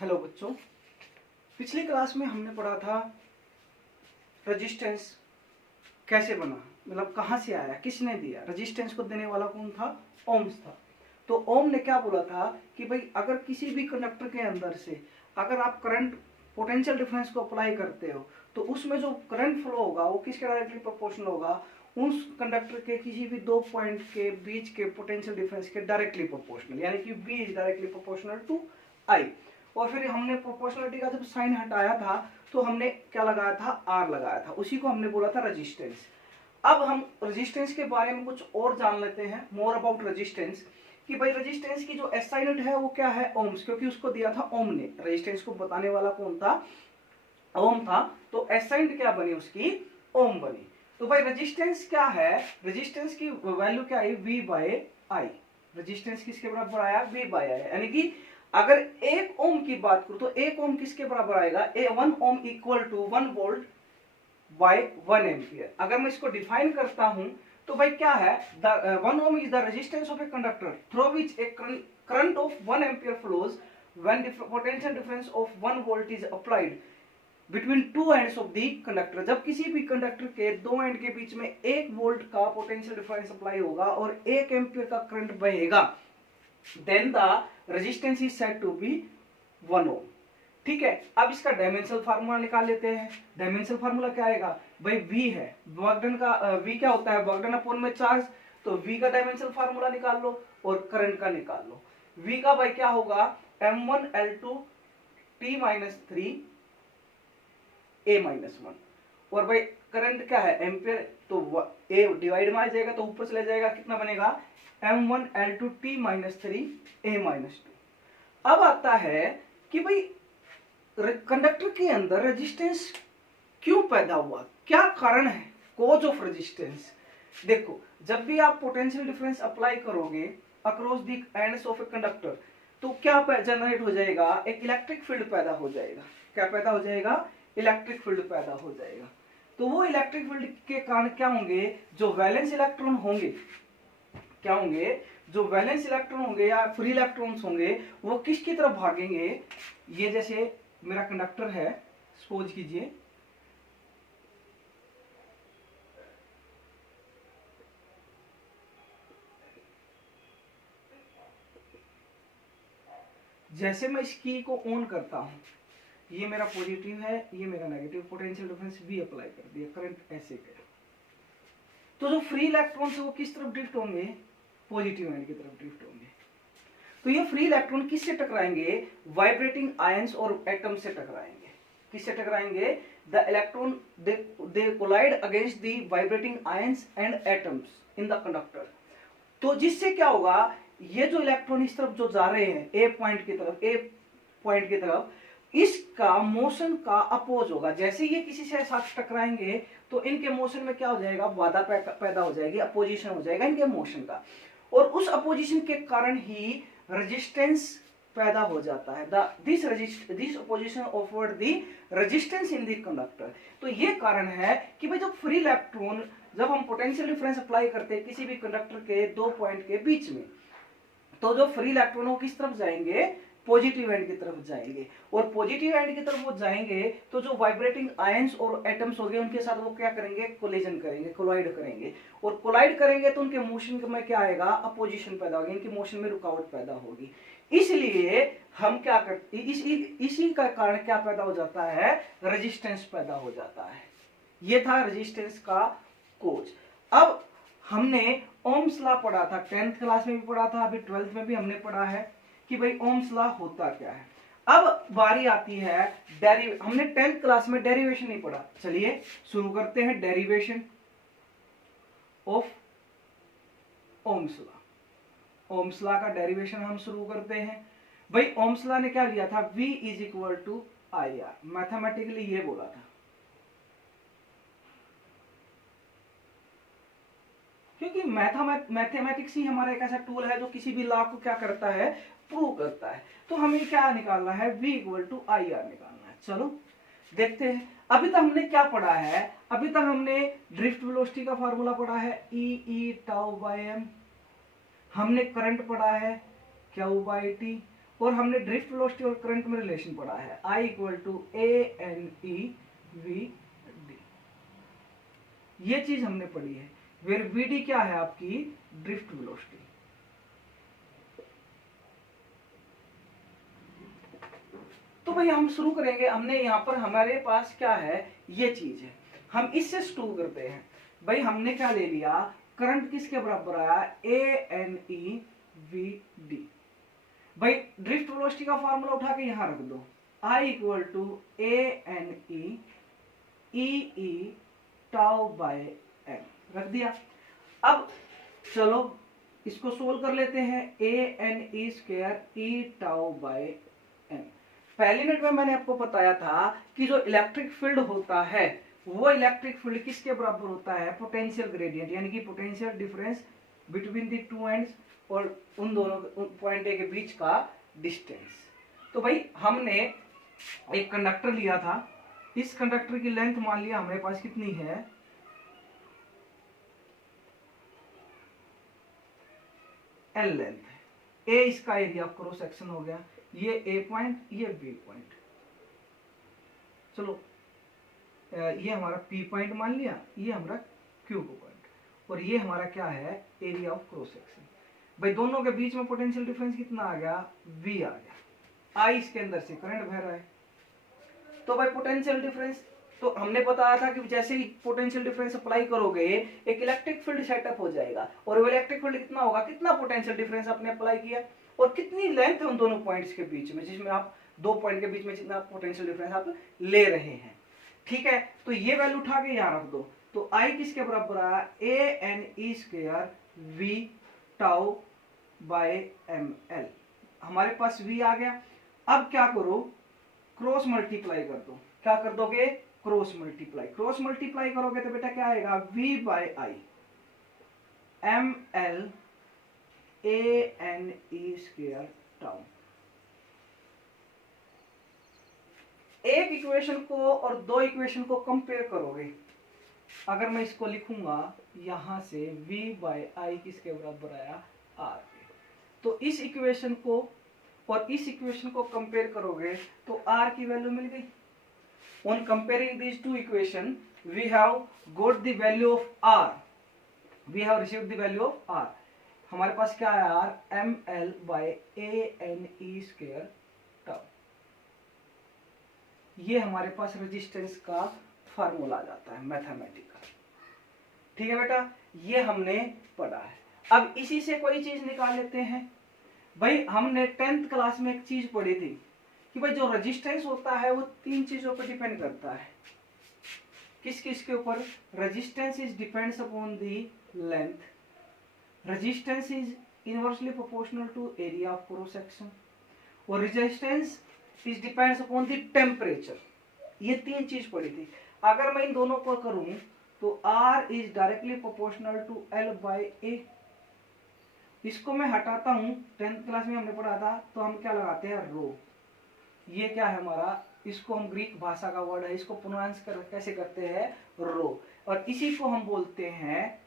Hello बच्चों, पिछली class में हमने पढ़ा था रेजिस्टेंस कैसे बना, मतलब कहाँ से आया, किसने दिया। रेजिस्टेंस को देने वाला कौन था? ओम्स था। तो ओम ने क्या बोला था कि भाई अगर किसी भी कंडक्टर के अंदर से अगर आप करंट पोटेंशियल डिफरेंस को अप्लाई करते हो तो उसमें जो करंट फ्लो होगा वो किसके डायरेक्टली प्रोपोर्शनल होगा? उस कंडक्टर के किसी भी दो पॉइंट के बीच के पोटेंशियल डिफरेंस के डायरेक्टली प्रोपोर्शनल, यानी कि V is directly proportional to I। और फिर हमने प्रोपोर्शनलिटी का जब साइन हटाया था तो हमने क्या लगाया था? R लगाया था, उसी को हमने बोला था रेजिस्टेंस। अब हम रेजिस्टेंस के बारे में कुछ और जान लेते हैं, मोर अबाउट रेजिस्टेंस, कि भाई रेजिस्टेंस की जो एसआई यूनिट है वो क्या है? ओम्स, क्योंकि उसको दिया था ओम ने। रेजिस्टेंस को बताने वाला कौन था? ओम था। तो एसआई यूनिट क्या बनी उसकी? ओम बनी। तो भाई रेजिस्टेंस क्या है? रेजिस्टेंस की वैल्यू क्या आई? V by I. रेजिस्टेंस किसके बराबर आया? V बाय आई। यानी कि अगर एक ओम की बात करूं तो एक ओम किसके बराबर आएगा? 1 ohm equal to 1 volt by 1 ampere. अगर मैं इसको डिफाइन करता हूं तो भाई क्या है? 1 ohm is the resistance of a conductor through which a current of 1 ampere flows when the potential difference of 1 volt is applied between two ends of the conductor। जब किसी भी कंडक्टर के दो एंड के बीच में 1 वोल्ट का potential difference apply होगा और 1 एम्पियर का करंट बहेगा, then the resistance is said to be 1 ohm। ठीक है, अब इसका डायमेंशनल फार्मूला निकाल लेते हैं। डायमेंशनल फार्मूला क्या आएगा? भाई V है, वर्क डन का V क्या होता है? वर्क डन अपॉन में चार्ज। तो V का डायमेंशनल फार्मूला निकाल लो और करंट का निकाल लो। V का भाई क्या होगा? M1L2 T-3 A-1। और भाई करंट क्या है? एम्पियर। तो A डिवाइड में आ जाएगा तो ऊपर चले जाएगा, कितना बनेगा? M1L2 T-3 A-2। अब आता है कि भाई कंडक्टर के अंदर रेजिस्टेंस क्यों पैदा हुआ, क्या कारण है? Cause of resistance. देखो, जब भी आप पोटेंशियल डिफरेंस अप्लाई करोगे across the ends of a conductor तो क्या जनरेट हो जाएगा? एक इलेक्ट्रिक फील्ड पैदा हो जाएगा। क्या पैदा हो जाएगा? इलेक्ट्रिक फील्ड पैदा हो जाएगा। तो वो इलेक्ट्रिक फील्ड के कारण क्या होंगे? जो वैलेंस इलेक्ट्रॉन होंगे, क्या होंगे? जो वैलेंस इलेक्ट्रॉन होंगे या फ्री इलेक्ट्रॉन्स होंगे वो किसकी तरफ भागेंगे? ये जैसे मेरा कंडक्टर है, सपोज कीजिए, जैसे मैं इस की को ऑन करता हूं, ये मेरा पॉजिटिव है, ये मेरा negative, potential difference V apply कर दिया, करंट ऐसे गया। तो जो फ्री इलेक्ट्रॉन्स है वो किस तरफ ड्रिफ्ट होंगे? पॉजिटिव एंड की तरफ ड्रिफ्ट होंगे। तो ये फ्री इलेक्ट्रॉन किससे टकराएंगे? वाइब्रेटिंग आयंस और एटम से टकराएंगे। किससे टकराएंगे? The electron they collide against the vibrating ions and atoms in the conductor. तो जिससे क्या होगा? ये जो इलेक्ट्रॉन इस तरफ जो जा रहे हैं ए पॉइंट की तरफ, इसका मोशन का अपोज होगा। जैसे ये किसी से साथ टकराएंगे तो इनके मोशन में क्या हो जाएगा? बाधा पैदा हो जाएगी, अपोजिशन हो जाएगा इनके मोशन का, और उस अपोजिशन के कारण ही रेजिस्टेंस पैदा हो जाता है। This opposition offered the resistance in the conductor. तो ये कारण है कि भाई जब फ्री इलेक्ट्रॉन, जब हम पोटेंशियल डिफरेंस अप्लाई करते हैं किसी भी कंडक्टर के दो पॉइंट के बीच में, तो जो फ्री इलेक्ट्रॉन वो किस तरफ जाएंगे? पॉजिटिव एंड की तरफ जाएंगे। और पॉजिटिव एंड की तरफ वो जाएंगे तो जो वाइब्रेटिंग आयंस और एटम्स हो गए उनके साथ वो क्या करेंगे? कोलिजन करेंगे, कोलाइड करेंगे। और कोलाइड करेंगे तो उनके मोशन में क्या आएगा? अपोजिशन पैदा होगी, इनकी मोशन में रुकावट पैदा होगी। इसलिए हम क्या करते, इसी का कारण क्या पैदा हो जाता है? रेजिस्टेंस पैदा हो जाता है। ये था रेजिस्टेंस का कोज। अब हमने ओम्स लॉ पढ़ा था, 10th क्लास में भी पढ़ा था, अभी 12th में भी हमने पढ़ा है कि भाई ओम्स लॉ होता क्या है। अब बारी आती है हमने 10th क्लास में डेरिवेशन नहीं पढ़ा। चलिए शुरू करते हैं derivation of Ohm's law. Ohm's law का डेरिवेशन हम शुरू करते हैं। भाई ओम्स लॉ ने क्या लिया था? V is equal to IR। Mathematically ये बोला था, क्योंकि मैथमेटिक्स ही हमारा एक ऐसा टूल है जो किसी भी लॉ को क्या करता है? प्रूव करता है। तो हमें क्या निकालना है? V इक्वल टू IR निकालना है। चलो देखते हैं। अभी तक हमने क्या पढ़ा है? अभी तक हमने ड्रिफ्ट वेलोसिटी का फार्मूला पढ़ा है, E टाउ बाय m। हमने करंट पढ़ा है Q बाय T, और हमने ड्रिफ्ट वेलोसिटी और करंट में रिलेशन पढ़ा है, I equal to A N E V D, ये चीज हमने पढ़ी है। वेयर वी डी क्या है आपकी ड्रिफ्ट वेलोसिटी। तो भाई हम शुरू करेंगे। हमने यहाँ पर हमारे पास क्या है, ये चीज है, हम इससे शुरू करते हैं। भाई हमने क्या ले लिया, करंट किसके बराबर आया, A N E V D. भाई ड्रिफ्ट वेलोसिटी का फार्मूला उठा के यहां रख दो, I equal to A N E tau by M रख दिया। अब चलो इसको सोल्व कर लेते हैं, A N E square E tau by M. पहली मिनट में मैंने आपको बताया था कि जो इलेक्ट्रिक फील्ड होता है वो इलेक्ट्रिक फील्ड किसके बराबर होता है, पोटेंशियल ग्रेडियंट, यानी कि potential difference between the two ends और उन दोनों पॉइंट ए के बीच का डिस्टेंस। तो भाई हमने एक कंडक्टर लिया था, इस कंडक्टर की लेंथ मान लिया हमारे पास कितनी है, एल लेंथ है, ए इसका एरिया ऑफ क्रॉस सेक्शन हो गया, ये ए पॉइंट ये बी पॉइंट, चलो ये हमारा पी पॉइंट मान लिया, ये हमारा क्यू पॉइंट, और ये हमारा क्या है एरिया ऑफ क्रॉस सेक्शन। भाई दोनों के बीच में पोटेंशियल डिफरेंस कितना आ गया, V आ गया, I इसके अंदर से करंट बह रहा है। तो भाई पोटेंशियल डिफरेंस, तो हमने बताया था कि जैसे ही पोटेंशियल डिफरेंस अप्लाई करोगे एक इलेक्ट्रिक फील्ड सेटअप हो जाएगा, और वो इलेक्ट्रिक फील्ड कितना होगा, कितना पोटेंशियल डिफरेंस आपने अप्लाई किया और कितनी लेंथ है उन दोनों पॉइंट्स के बीच में, जिसमें आप दो पॉइंट के बीच में जितना पोटेंशियल डिफरेंस आप ले रहे हैं। ठीक है, तो ये वैल्यू उठा के यहां रख दो, तो I किसके बराबर आया, A N E square V tau by M L. हमारे पास V आ गया। अब क्या करो, क्रॉस मल्टीप्लाई कर दो। क्या कर दोगे, क्रॉस मल्टीप्लाई। क्रॉस मल्टीप्लाई करोगे तो बेटा क्या आएगा, V by I M L A N E square tau. एक इक्वेशन को और दो इक्वेशन को कंपेयर करोगे, अगर मैं इसको लिखूंगा यहां से V बाय आई किसके बराबर आया, R। तो इस इक्वेशन को और इस इक्वेशन को कंपेयर करोगे तो R की वैल्यू मिल गई। On comparing these two equation we have got the value of R, we have received the value of R। हमारे पास क्या है R, M L by A N E square tau. ये हमारे पास रेजिस्टेंस का फार्मूला आ जाता है मैथमेटिकल। ठीक है बेटा, ये हमने पढ़ा है। अब इसी से कोई चीज निकाल लेते हैं। भाई हमने 10th क्लास में एक चीज पढ़ी थी कि भाई जो रेजिस्टेंस होता है वो तीन चीजों पर डिपेंड करता है। किस किस के ऊपर, resistance is depends upon the length, resistance is inversely proportional to area of cross section, और resistance is depends upon the temperature. ये तीन चीज पढ़ी थी। अगर मैं इन दोनों को करूं तो R is directly proportional to L by A. इसको मैं हटाता हूं, 10th क्लास में हमने पढ़ा था, तो हम क्या लगाते हैं, रो। ये क्या है हमारा, इसको हम ग्रीक भाषा का वर्ड है, इसको प्रोनाउंस कैसे करते हैं, रो। और इसी को हम बोलते हैं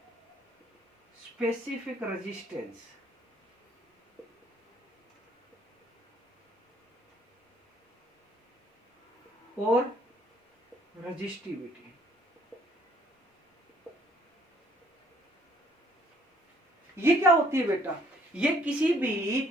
स्पेसिफिक रेजिस्टेंस। और रेजिस्टिविटी। ये क्या होती है बेटा, ये किसी भी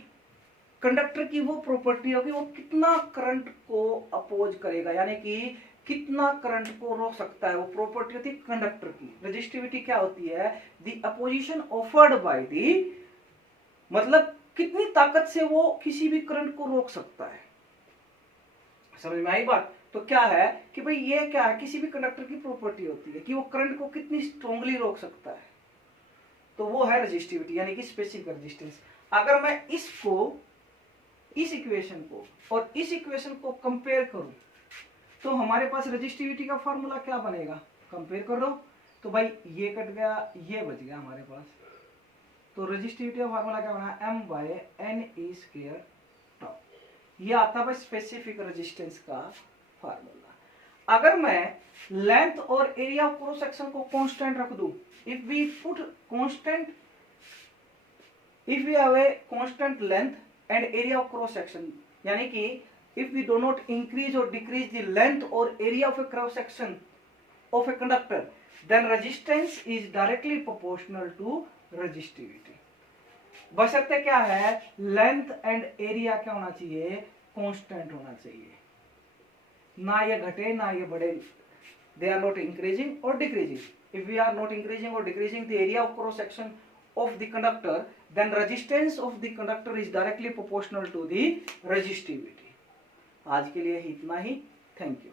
कंडक्टर की वो प्रॉपर्टी होगी वो कितना करंट को अपोज करेगा, यानी कि कितना करंट को रोक सकता है, वो प्रॉपर्टी होती है कंडक्टर की। रेजिस्टिविटी क्या होती है, the opposition offered by the, मतलब कितनी ताकत से वो किसी भी करंट को रोक सकता है। समझ में आई बात। तो क्या है कि भाई ये क्या है, किसी भी कंडक्टर की प्रॉपर्टी होती है कि वो करंट को कितनी स्ट्रांगली रोक सकता है, तो वो है रेजिस्टिविटी, यानी कि स्पेसिफिक रेजिस्टेंस। अगर मैं इसको, इस इक्वेशन को और इस इक्वेशन को कंपेयर करूं तो हमारे पास रेजिस्टिविटी का फार्मूला क्या बनेगा, कंपेयर कर लो तो भाई ये कट गया, ये बच गया हमारे पास। तो रेजिस्टिविटी का फार्मूला क्या बना, M by N E square tau. ये आता है स्पेसिफिक रेजिस्टेंस का फार्मूला। अगर मैं लेंथ और एरिया ऑफ क्रॉस सेक्शन को कांस्टेंट रख दूं, if we put constant, if we have a constant length and area of cross section, यानी कि if we do not increase or decrease the length or area of a cross section of a conductor, then resistance is directly proportional to resistivity. बशर्ते क्या है, length and area क्या होना चाहिए, constant होना चाहिए, ना ये घटे ना ये बढ़े. They are not increasing or decreasing. If we are not increasing or decreasing the area of cross section of the conductor, then resistance of the conductor is directly proportional to the resistivity. आज के लिए इतना ही. Thank you.